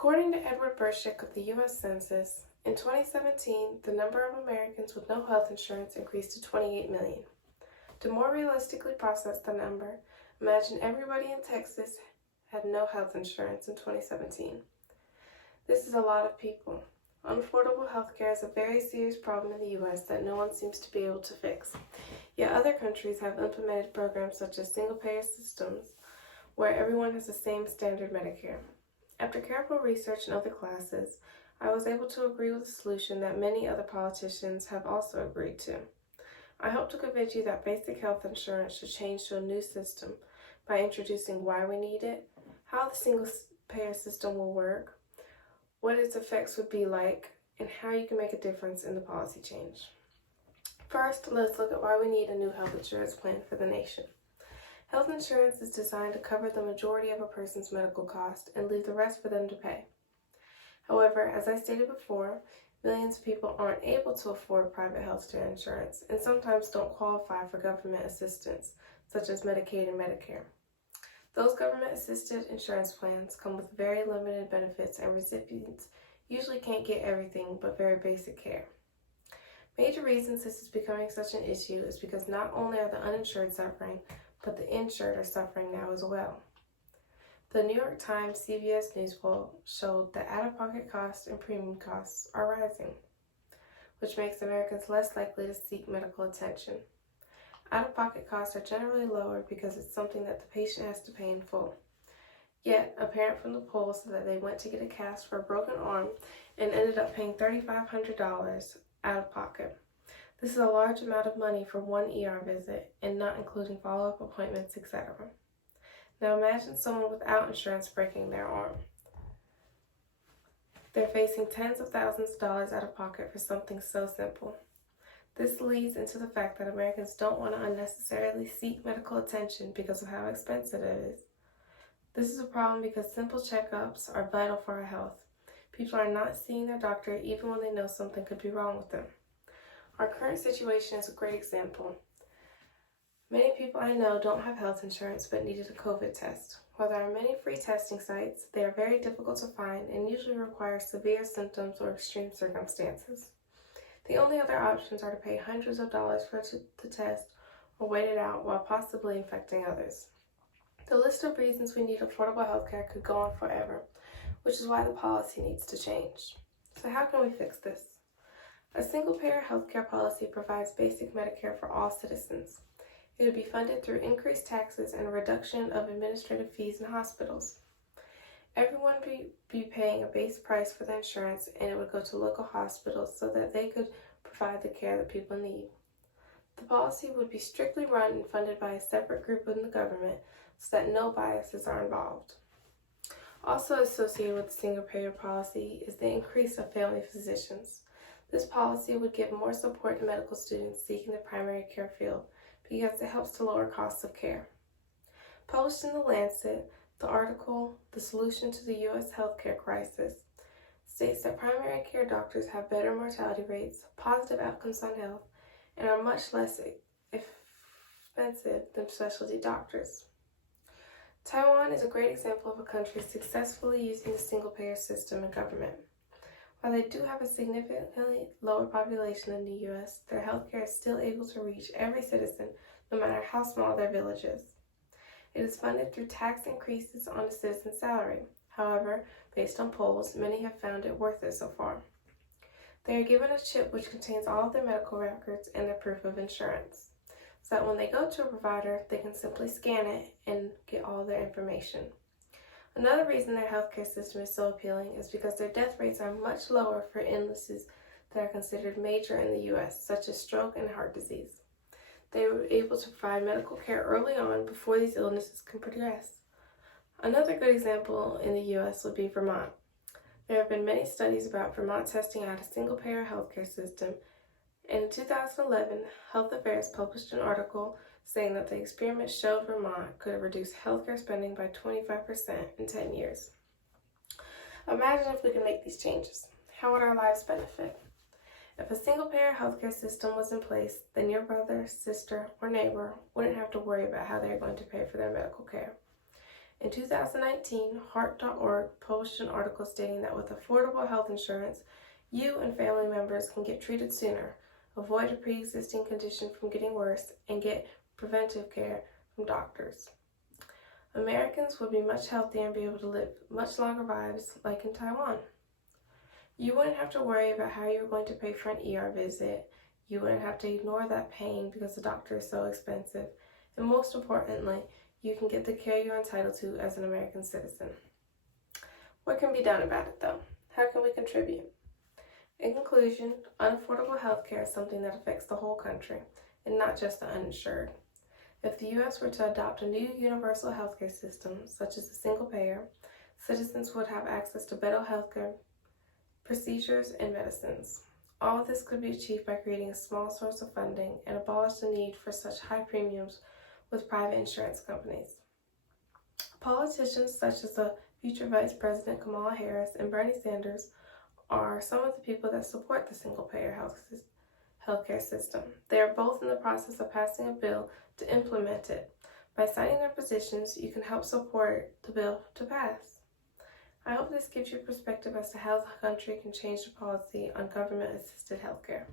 According to Edward Burschik of the U.S. Census, in 2017, the number of Americans with no health insurance increased to 28 million. To more realistically process the number, imagine everybody in Texas had no health insurance in 2017. This is a lot of people. Unaffordable health care is a very serious problem in the U.S. that no one seems to be able to fix. Yet other countries have implemented programs such as single-payer systems, where everyone has the same standard Medicare. After careful research in other classes, I was able to agree with a solution that many other politicians have also agreed to. I hope to convince you that basic health insurance should change to a new system by introducing why we need it, how the single-payer system will work, what its effects would be like, and how you can make a difference in the policy change. First, let's look at why we need a new health insurance plan for the nation. Health insurance is designed to cover the majority of a person's medical cost and leave the rest for them to pay. However, as I stated before, millions of people aren't able to afford private health care insurance and sometimes don't qualify for government assistance, such as Medicaid and Medicare. Those government-assisted insurance plans come with very limited benefits, and recipients usually can't get everything but very basic care. Major reasons this is becoming such an issue is because not only are the uninsured suffering, but the insured are suffering now as well. The New York Times CBS News poll showed that out-of-pocket costs and premium costs are rising, which makes Americans less likely to seek medical attention. Out-of-pocket costs are generally lower because it's something that the patient has to pay in full. Yet, a parent from the poll said that they went to get a cast for a broken arm and ended up paying $3,500 out of pocket. This is a large amount of money for one ER visit and not including follow-up appointments, etc. Now imagine someone without insurance breaking their arm. They're facing tens of thousands of dollars out of pocket for something so simple. This leads into the fact that Americans don't want to unnecessarily seek medical attention because of how expensive it is. This is a problem because simple checkups are vital for our health. People are not seeing their doctor even when they know something could be wrong with them. Our current situation is a great example. Many people I know don't have health insurance but needed a COVID test. While there are many free testing sites, they are very difficult to find and usually require severe symptoms or extreme circumstances. The only other options are to pay hundreds of dollars for the test or wait it out while possibly infecting others. The list of reasons we need affordable health care could go on forever, which is why the policy needs to change. So how can we fix this? A single-payer healthcare policy provides basic Medicare for all citizens. It would be funded through increased taxes and a reduction of administrative fees in hospitals. Everyone would be paying a base price for the insurance, and it would go to local hospitals so that they could provide the care that people need. The policy would be strictly run and funded by a separate group in the government so that no biases are involved. Also associated with the single-payer policy is the increase of family physicians. This policy would give more support to medical students seeking the primary care field because it helps to lower costs of care. Published in The Lancet, the article, "The Solution to the U.S. Healthcare Crisis," states that primary care doctors have better mortality rates, positive outcomes on health, and are much less expensive than specialty doctors. Taiwan is a great example of a country successfully using the single-payer system in government. While they do have a significantly lower population than the U.S., their healthcare is still able to reach every citizen, no matter how small their village is. It is funded through tax increases on a citizen's salary. However, based on polls, many have found it worth it so far. They are given a chip which contains all of their medical records and their proof of insurance, so that when they go to a provider, they can simply scan it and get all their information. Another reason their healthcare system is so appealing is because their death rates are much lower for illnesses that are considered major in the U.S., such as stroke and heart disease. They were able to provide medical care early on before these illnesses can progress. Another good example in the U.S. would be Vermont. There have been many studies about Vermont testing out a single-payer healthcare system, and in 2011, Health Affairs published an article saying that the experiment showed Vermont could reduce healthcare spending by 25% in 10 years. Imagine if we could make these changes. How would our lives benefit? If a single-payer healthcare system was in place, then your brother, sister, or neighbor wouldn't have to worry about how they're going to pay for their medical care. In 2019, Heart.org published an article stating that with affordable health insurance, you and family members can get treated sooner, avoid a pre-existing condition from getting worse, and get preventive care from doctors. Americans would be much healthier and be able to live much longer lives like in Taiwan. You wouldn't have to worry about how you were going to pay for an ER visit. You wouldn't have to ignore that pain because the doctor is so expensive. And most importantly, you can get the care you're entitled to as an American citizen. What can be done about it though? How can we contribute? In conclusion, unaffordable health care is something that affects the whole country and not just the uninsured. If the U.S. were to adopt a new universal healthcare system, such as a single payer, citizens would have access to better healthcare procedures and medicines. All of this could be achieved by creating a small source of funding and abolish the need for such high premiums with private insurance companies. Politicians such as the future Vice President Kamala Harris and Bernie Sanders are some of the people that support the single-payer healthcare system. They are both in the process of passing a bill to implement it. By signing their positions, you can help support the bill to pass. I hope this gives you perspective as to how the country can change the policy on government-assisted healthcare.